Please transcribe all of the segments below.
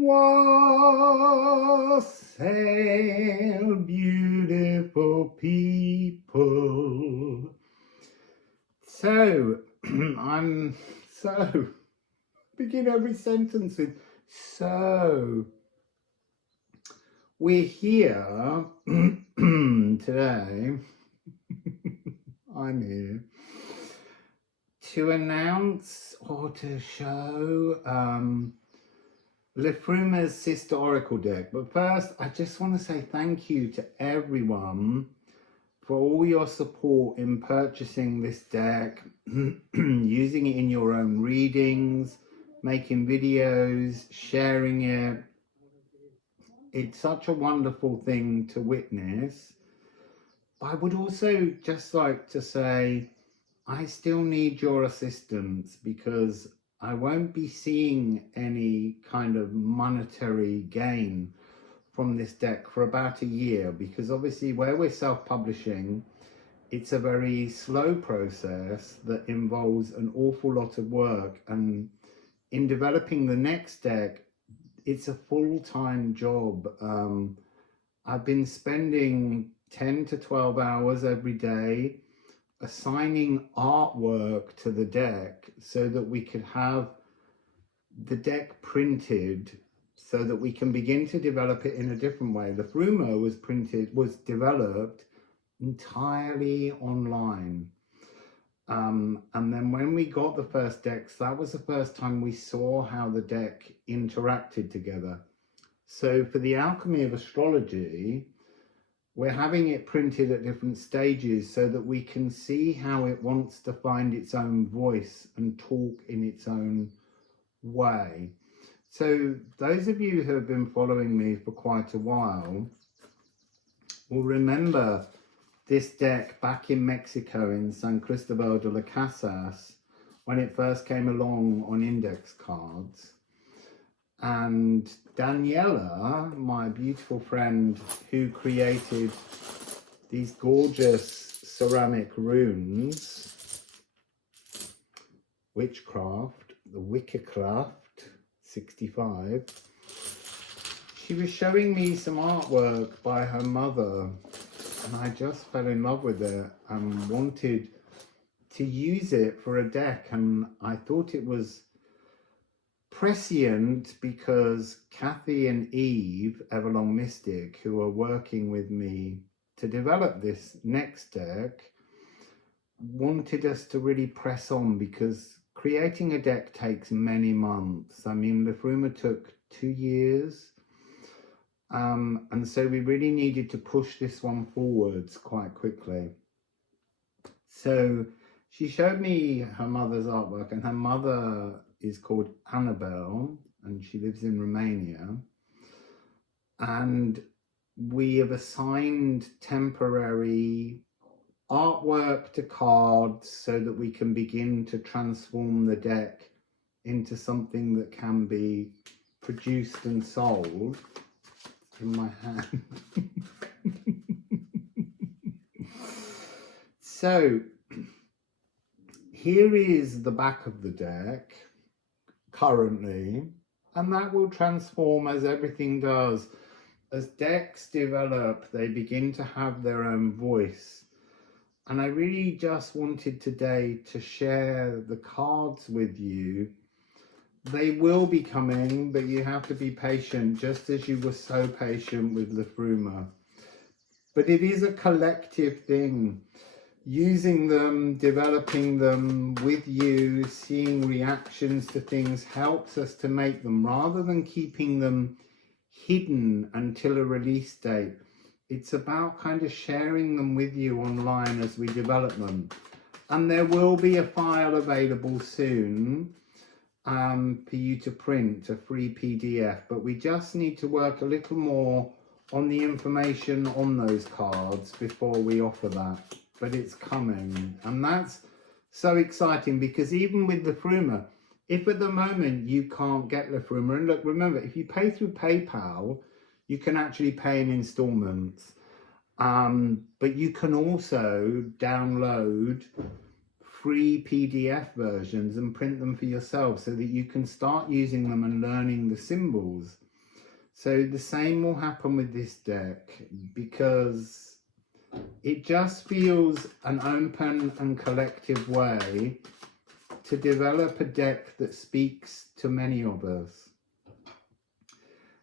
Wassail, beautiful people. So, begin every sentence with so. We're here today, I'm here, to announce or to show Liffruma's Sister Oracle deck. But first, I just want to say thank you to everyone for all your support in purchasing this deck, using it in your own readings, making videos, sharing it. It's such a wonderful thing to witness. I would also just like to say, I still need your assistance because I won't be seeing any kind of monetary gain from this deck for about a year, because obviously where we're self-publishing, it's a very slow process that involves an awful lot of work, and in developing the next deck, it's a full-time job. I've been spending 10 to 12 hours every day assigning artwork to the deck so that we could have the deck printed so that we can begin to develop it in a different way. The Liffruma was developed entirely online. And then when we got the first decks, that was the first time we saw how the deck interacted together. So for the Alchemy of Astrology, we're having it printed at different stages so that we can see how it wants to find its own voice and talk in its own way. So those of you who have been following me for quite a while will remember this deck back in Mexico in San Cristobal de las Casas when it first came along on index cards. And Daniela, my beautiful friend who created these gorgeous ceramic runes, Witchcraft, the Wickercraft 65, she was showing me some artwork by her mother, and I just fell in love with it and wanted to use it for a deck. And I thought it was prescient because Kathy and Eve, Everlong Mystic, who are working with me to develop this next deck, wanted us to really press on, because creating a deck takes many months. I mean, Liffruma took 2 years. And so we really needed to push this one forwards quite quickly. So she showed me her mother's artwork, and her mother is called Annabelle, and she lives in Romania. And we have assigned temporary artwork to cards so that we can begin to transform the deck into something that can be produced and sold. In my hand. So here is the back of the deck currently, and that will transform as everything does. As decks develop, they begin to have their own voice. And I really just wanted today to share the cards with you. They will be coming, but you have to be patient, just as you were so patient with Liffruma. But it is a collective thing. Using them, developing them with you, seeing reactions to things helps us to make them, rather than keeping them hidden until a release date. It's about kind of sharing them with you online as we develop them. And there will be a file available soon for you to print, a free PDF, but we just need to work a little more on the information on those cards before we offer that. But it's coming, and that's so exciting, because even with Liffruma, if at the moment you can't get Liffruma, and look, remember, if you pay through PayPal, you can actually pay in installments, but you can also download free PDF versions and print them for yourself so that you can start using them and learning the symbols. So the same will happen with this deck, because it just feels an open and collective way to develop a deck that speaks to many of us.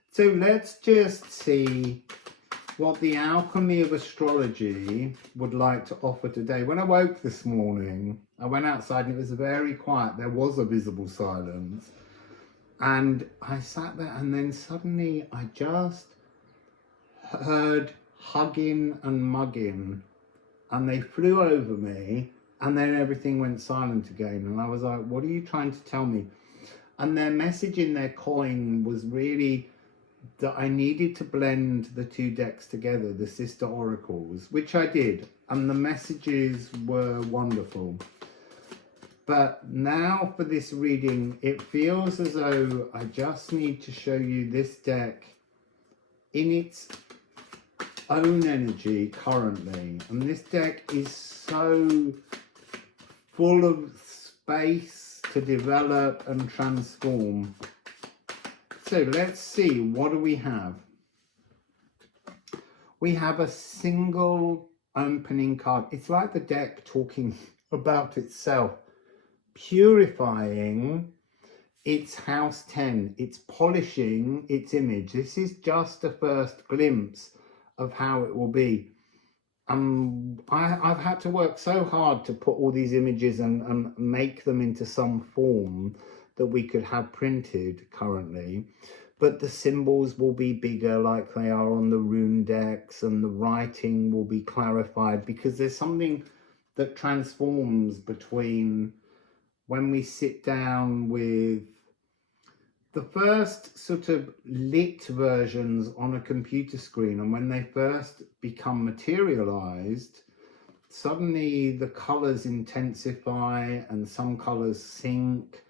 So let's just see what the Alchemy of Astrology would like to offer today. When I woke this morning, I went outside and it was very quiet. There was a visible silence. And I sat there, and then suddenly I just heard hugging and mugging, and they flew over me, and then everything went silent again. And I was like, what are you trying to tell me? And their message in their coin was really that I needed to blend the two decks together, the sister oracles, which I did, and the messages were wonderful. But now for this reading, it feels as though I just need to show you this deck in its own energy currently. And this deck is so full of space to develop and transform. So let's see, what do we have? We have a single opening card. It's like the deck talking about itself, purifying its house 10. It's polishing its image. This is just a first glimpse of how it will be. I've had to work so hard to put all these images and make them into some form that we could have printed currently. But the symbols will be bigger like they are on the rune decks, and the writing will be clarified, because there's something that transforms between when we sit down with the first sort of lit versions on a computer screen, and when they first become materialized, suddenly the colors intensify and some colors sink.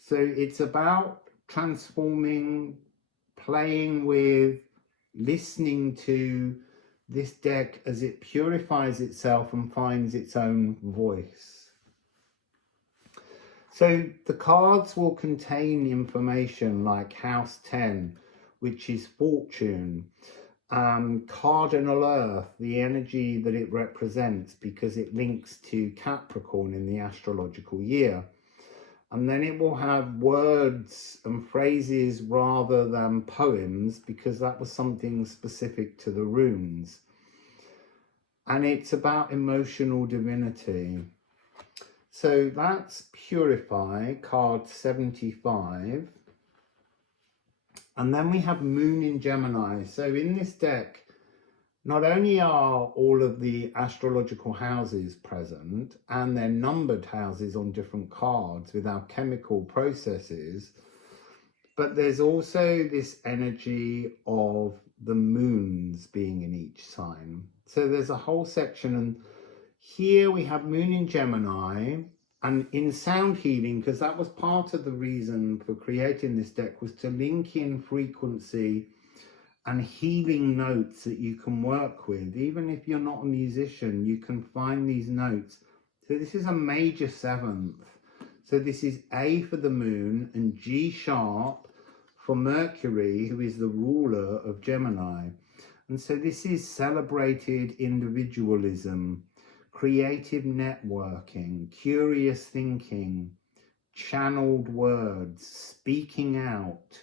So it's about transforming, playing with, listening to this deck as it purifies itself and finds its own voice. So the cards will contain information like House 10, which is fortune, cardinal earth, the energy that it represents because it links to Capricorn in the astrological year. And then it will have words and phrases rather than poems, because that was something specific to the runes. And it's about emotional divinity. So that's Purify, card 75. And then we have Moon in Gemini. So in this deck, not only are all of the astrological houses present, and they're numbered houses on different cards with alchemical processes, but there's also this energy of the moons being in each sign. So there's a whole section, and here we have Moon in Gemini, and in sound healing, because that was part of the reason for creating this deck, was to link in frequency and healing notes that you can work with. Even if you're not a musician, you can find these notes. So this is a major 7th. So this is A for the moon and G sharp for Mercury, who is the ruler of Gemini. And so this is celebrated individualism, creative networking, curious thinking, channeled words, speaking out,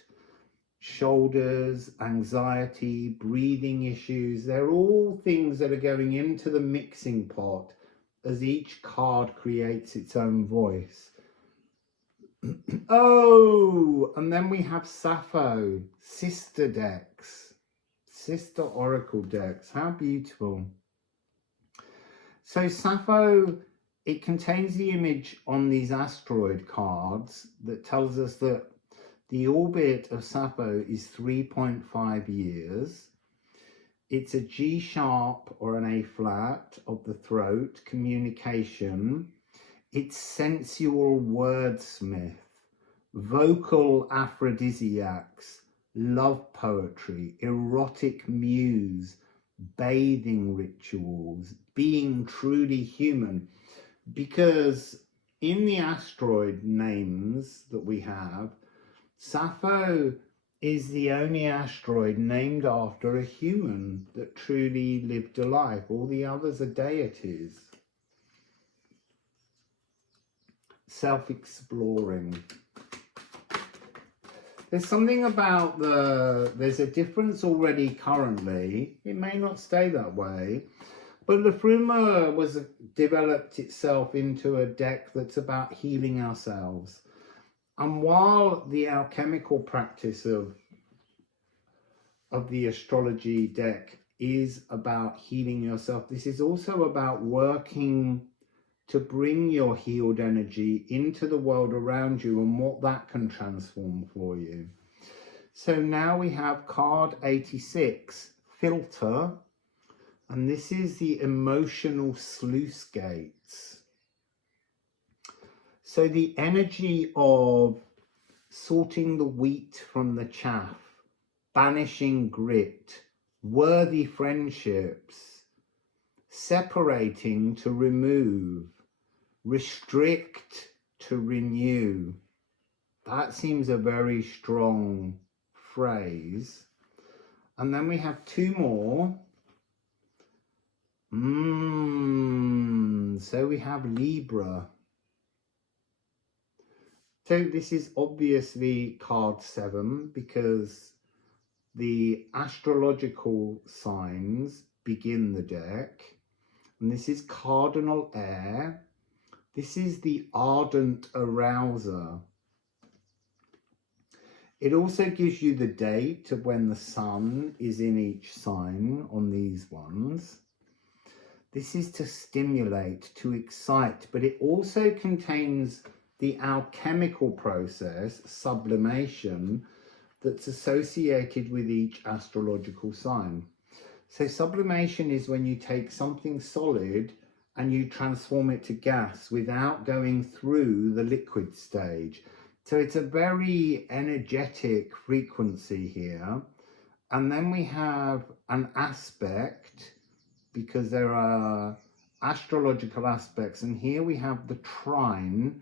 shoulders, anxiety, breathing issues. They're all things that are going into the mixing pot as each card creates its own voice. Oh, and then we have Sappho, sister decks, sister oracle decks. How beautiful. So Sappho, it contains the image on these asteroid cards that tells us that the orbit of Sappho is 3.5 years. It's a G sharp or an A flat of the throat, communication. It's sensual wordsmith, vocal aphrodisiacs, love poetry, erotic muse, bathing rituals, being truly human. Because in the asteroid names that we have, Sappho is the only asteroid named after a human that truly lived a life. All the others are deities. Self-exploring. There's something about there's a difference already currently. It may not stay that way. But Liffruma developed itself into a deck that's about healing ourselves. And while the alchemical practice of the astrology deck is about healing yourself, this is also about working to bring your healed energy into the world around you and what that can transform for you. So now we have card 86, Filter, and this is the emotional sluice gates. So the energy of sorting the wheat from the chaff, banishing grit, worthy friendships, separating to remove, restrict to renew. That seems a very strong phrase. And then we have two more. So we have Libra. So this is obviously card 7 because the astrological signs begin the deck. And this is cardinal air. This is the ardent arouser. It also gives you the date of when the sun is in each sign on these ones. This is to stimulate, to excite, but it also contains the alchemical process, sublimation, that's associated with each astrological sign. So sublimation is when you take something solid and you transform it to gas without going through the liquid stage. So it's a very energetic frequency here. And then we have an aspect, because there are astrological aspects. And here we have the trine,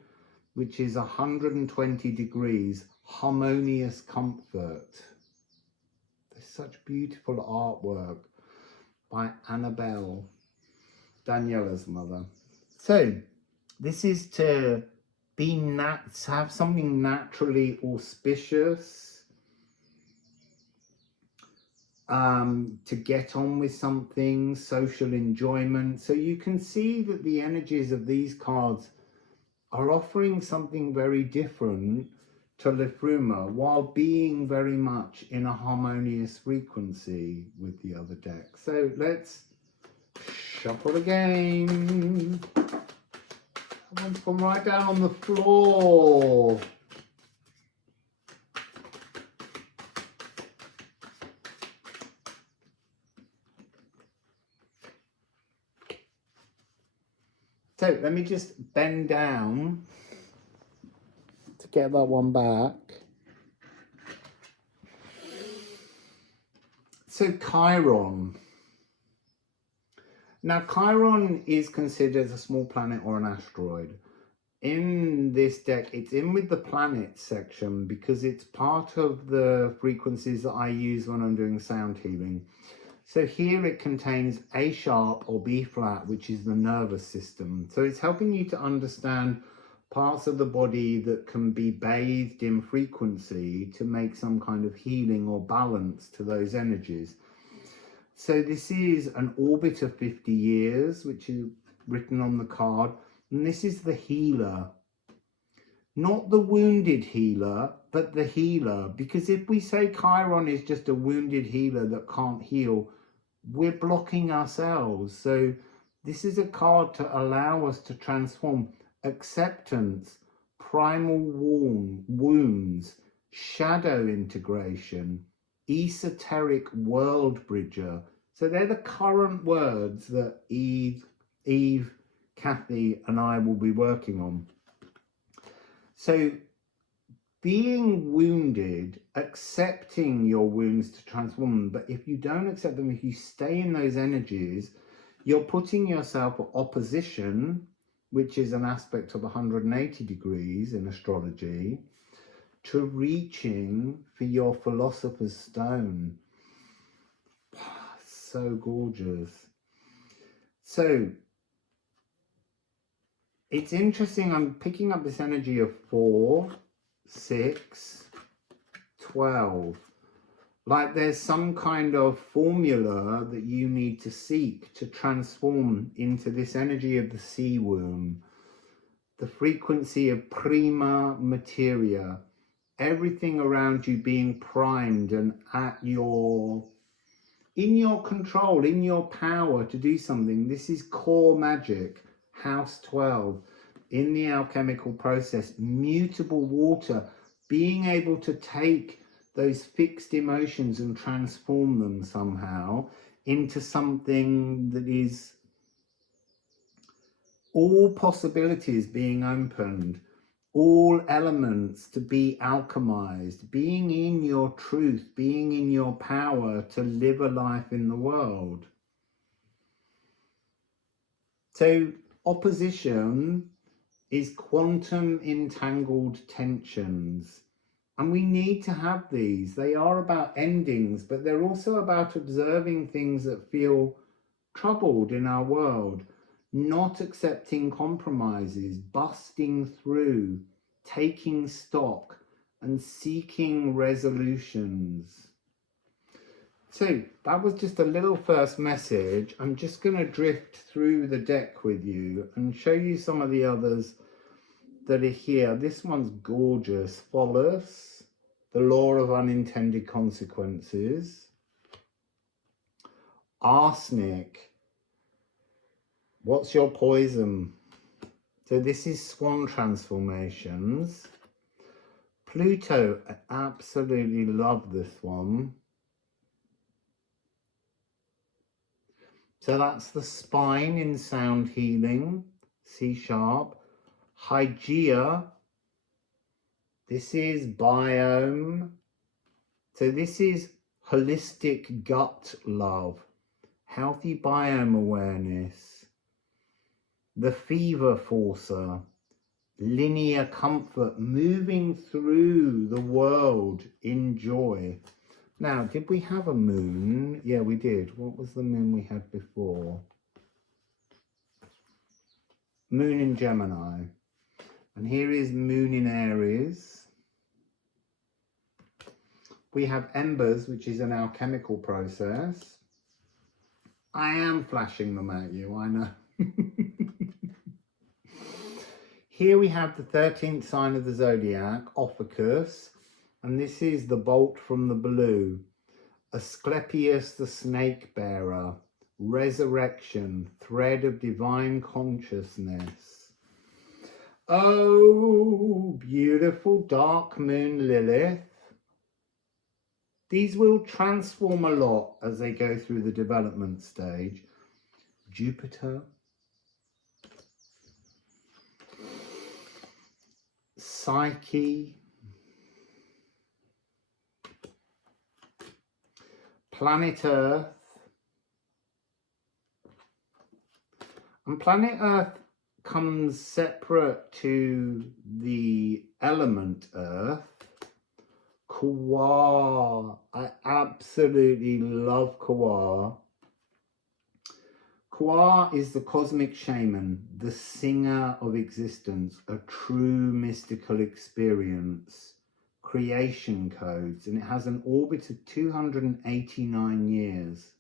which is 120 degrees, harmonious comfort. There's such beautiful artwork by Annabelle, Daniela's mother. So this is to have something naturally auspicious, to get on with something, social enjoyment. So you can see that the energies of these cards are offering something very different to Liffruma while being very much in a harmonious frequency with the other deck. So let's shuffle again. That one's gone right down on the floor. So let me just bend down to get that one back. So Chiron. Now Chiron is considered a small planet or an asteroid. In this deck, it's in with the planets section because it's part of the frequencies that I use when I'm doing sound healing. So here it contains A sharp or B flat, which is the nervous system. So it's helping you to understand parts of the body that can be bathed in frequency to make some kind of healing or balance to those energies. So this is an orbit of 50 years, which is written on the card. And this is the healer. Not the wounded healer, but the healer. Because if we say Chiron is just a wounded healer that can't heal, we're blocking ourselves. So this is a card to allow us to transform acceptance, primal wounds, shadow integration, esoteric world bridger. So they're the current words that Eve, Kathy and I will be working on. So being wounded, accepting your wounds to transform them, but if you don't accept them, if you stay in those energies, you're putting yourself at opposition, which is an aspect of 180 degrees in astrology, to reaching for your Philosopher's Stone. So gorgeous. So it's interesting, I'm picking up this energy of 4, 6, 12. Like there's some kind of formula that you need to seek to transform into this energy of the sea womb, the frequency of prima materia, everything around you being primed and in your control, in your power to do something. This is core magic, house 12, in the alchemical process, mutable water, being able to take those fixed emotions and transform them somehow into something that is all possibilities being opened, all elements to be alchemized, being in your truth, being in your power to live a life in the world. So opposition is quantum entangled tensions. And we need to have these. They are about endings, but they're also about observing things that feel troubled in our world, not accepting compromises, busting through, taking stock, and seeking resolutions. So that was just a little first message. I'm just going to drift through the deck with you and show you some of the others that are here. This one's gorgeous. Phallus, the law of unintended consequences. Arsenic, what's your poison? So this is swan transformations. Pluto, I absolutely love this one. So that's the spine in sound healing, C sharp. Hygeia, this is biome. So this is holistic gut love, healthy biome awareness. The fever forcer, linear comfort, moving through the world in joy. Now, did we have a moon? Yeah, we did. What was the moon we had before? Moon in Gemini. And here is moon in Aries. We have embers, which is an alchemical process. I am flashing them at you, I know. Here we have the 13th sign of the zodiac, Ophiuchus, and this is the bolt from the blue. Asclepius the snake bearer, resurrection, thread of divine consciousness. Oh, beautiful dark moon Lilith. These will transform a lot as they go through the development stage. Jupiter. Psyche. Planet Earth. And planet Earth comes separate to the element Earth. Kawar. I absolutely love Kawar. Kawar is the cosmic shaman, the singer of existence, a true mystical experience, creation codes, and it has an orbit of 289 years.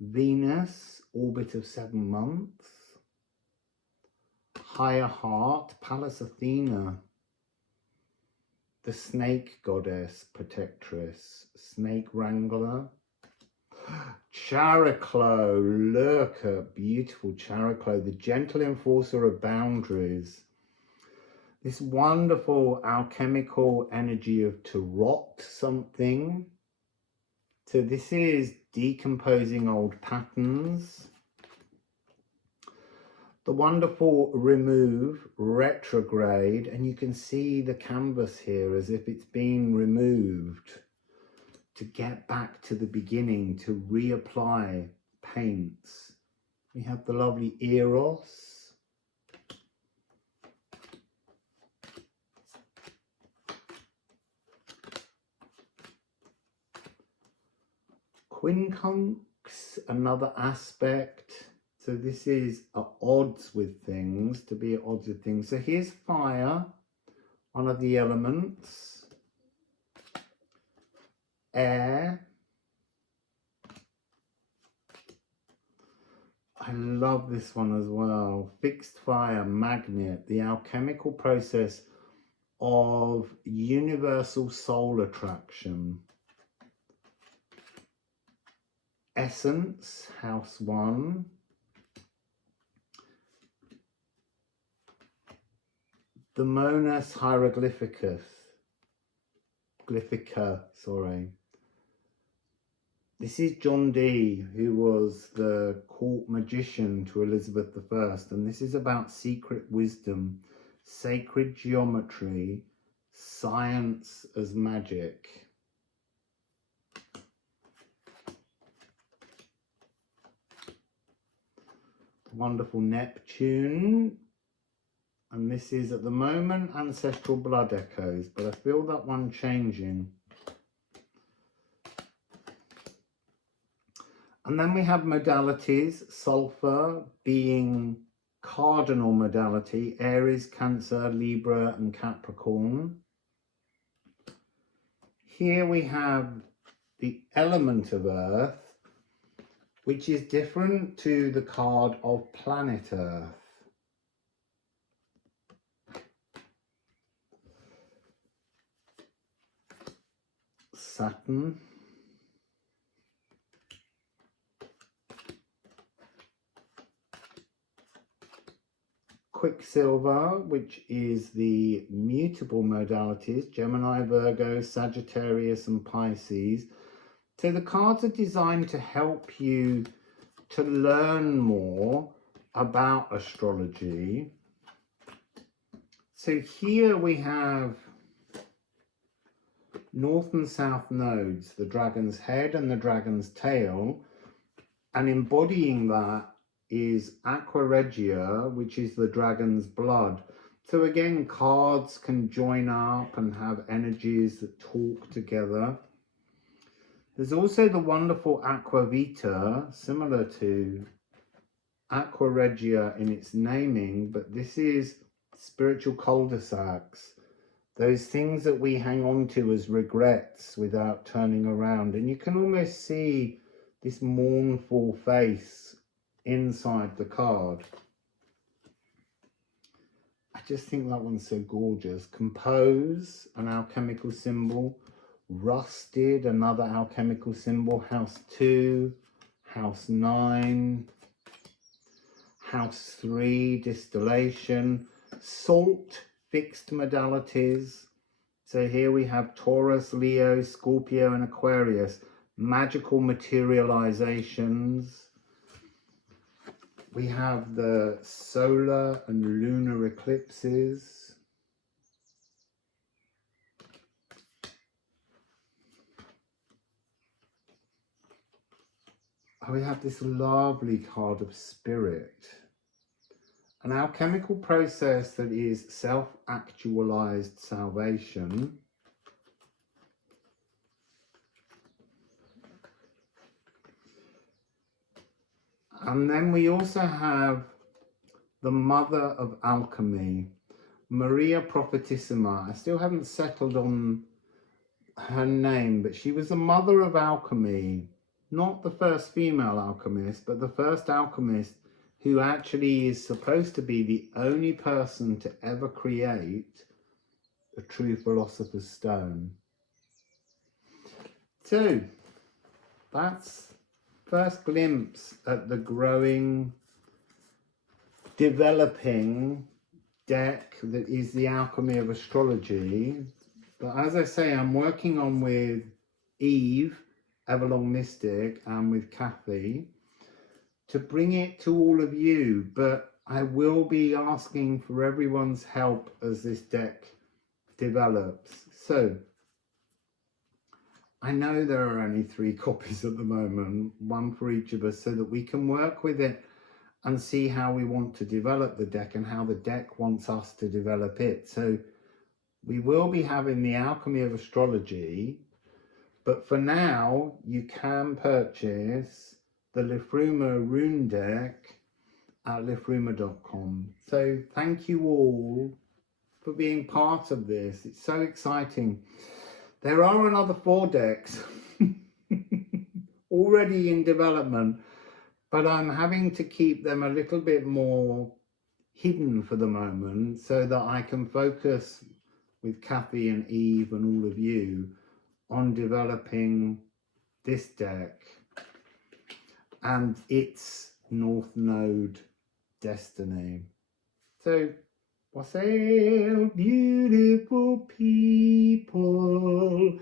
Venus, orbit of 7 months. Higher Heart, Pallas Athena, the snake goddess, protectress, snake wrangler. Chariclo, Lurker, beautiful Chariclo, the gentle enforcer of boundaries. This wonderful alchemical energy of to rot something. So this is decomposing old patterns. The wonderful remove, retrograde, and you can see the canvas here as if it's been removed to get back to the beginning, to reapply paints. We have the lovely Eros, quincunx, another aspect. So this is at odds with things, to be at odds with things. So here's fire, one of the elements. Air. I love this one as well. Fixed fire, magnet, the alchemical process of universal soul attraction. Essence, house 1. The Monas Hieroglyphicus. Glyphica, sorry. This is John Dee, who was the court magician to Elizabeth I, and this is about secret wisdom, sacred geometry, science as magic. Wonderful Neptune, and this is at the moment Ancestral Blood Echoes, but I feel that one changing. And then we have modalities, Sulfur being cardinal modality, Aries, Cancer, Libra and Capricorn. Here we have the element of Earth, which is different to the card of planet Earth. Saturn. Quicksilver, which is the mutable modalities, Gemini, Virgo, Sagittarius and Pisces. So the cards are designed to help you to learn more about astrology. So here we have North and South nodes, the dragon's head and the dragon's tail, and embodying that is Aqua Regia, which is the dragon's blood. So again, cards can join up and have energies that talk together. There's also the wonderful Aqua Vita, similar to Aqua Regia in its naming, but this is spiritual cul-de-sacs, those things that we hang on to as regrets without turning around. And you can almost see this mournful face inside the card. I just think that one's so gorgeous. Compose, an alchemical symbol. Rusted, another alchemical symbol. House 2, house 9, house 3, distillation. Salt, fixed modalities. So here we have Taurus, Leo, Scorpio and Aquarius. Magical materializations. We have the solar and lunar eclipses. We have this lovely card of spirit. An alchemical process that is self-actualized salvation. And then we also have the mother of alchemy, Maria Prophetissima. I still haven't settled on her name, but she was the mother of alchemy. Not the first female alchemist, but the first alchemist who actually is supposed to be the only person to ever create a true philosopher's stone. So, that's first glimpse at the growing, developing deck that is the Alchemy of Astrology. But as I say, I'm working on with Eve, Everlong Mystic, and with Kathy to bring it to all of you. But I will be asking for everyone's help as this deck develops. So I know there are only 3 copies at the moment, one for each of us, so that we can work with it and see how we want to develop the deck and how the deck wants us to develop it. So we will be having the Alchemy of Astrology, But for now, you can purchase the Liffruma rune deck at liffruma.com. So thank you all for being part of this. It's so exciting. There are another 4 decks already in development, but I'm having to keep them a little bit more hidden for the moment so that I can focus with Kathy and Eve and all of you on developing this deck and its North Node destiny. So, Wassail, beautiful people,